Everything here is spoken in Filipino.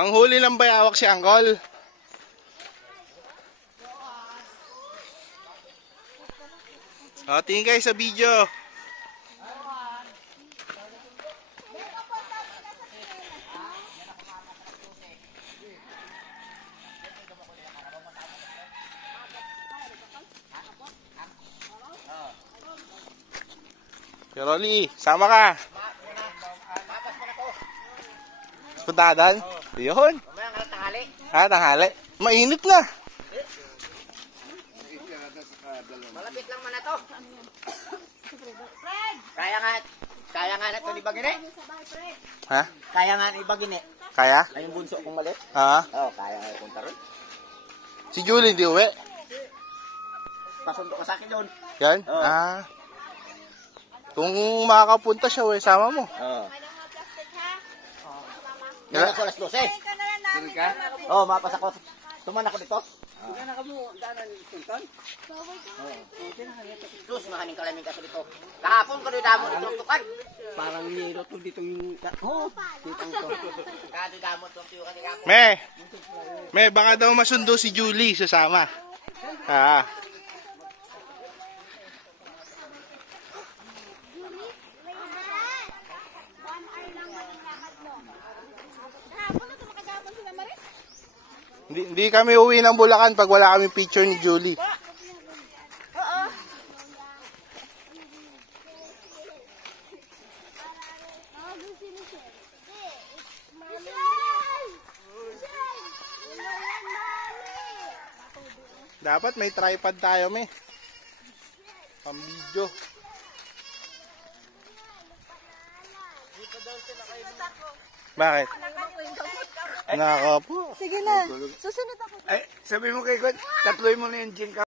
Manghuli ng bayawak si Angkol. O, tingin kayo sa video. Rolly, sama ka. Puntahan? Yun. Tanghali. Mainit na. Malapit lang man na to. Kaya nga na to ni Bagine. Ha? Kaya nga ni Bagine. Kaya? Ay yung bunso kong malit. Ha? Oo, kaya nga punta ron. Si Julie hindi uwi. Pasundo ka sa akin doon. Yan? Oo. Ah. Kung makakapunta siya, sama mo. Oo. Yeah. Ako alas 12. Oo, mapas ako. Tuman ako dito. Terus mahaning kalamig ako dito. Kahapon ko doon damo itong tukan. Parang niro to dito yung... Oo, dito to. Kado damo to yung kanila. Me, baka daw masundo si Julie sasama. Ah. Hindi kami uwi ng Bulacan pag wala kami picture ni Julie. Oo. Dapat may tripod tayo, me. Pang-video. Bakit? Nako po. Sige na. Susunod ako. Ay, sabi mo kay Kwan, tatloy mo na yung gin ka.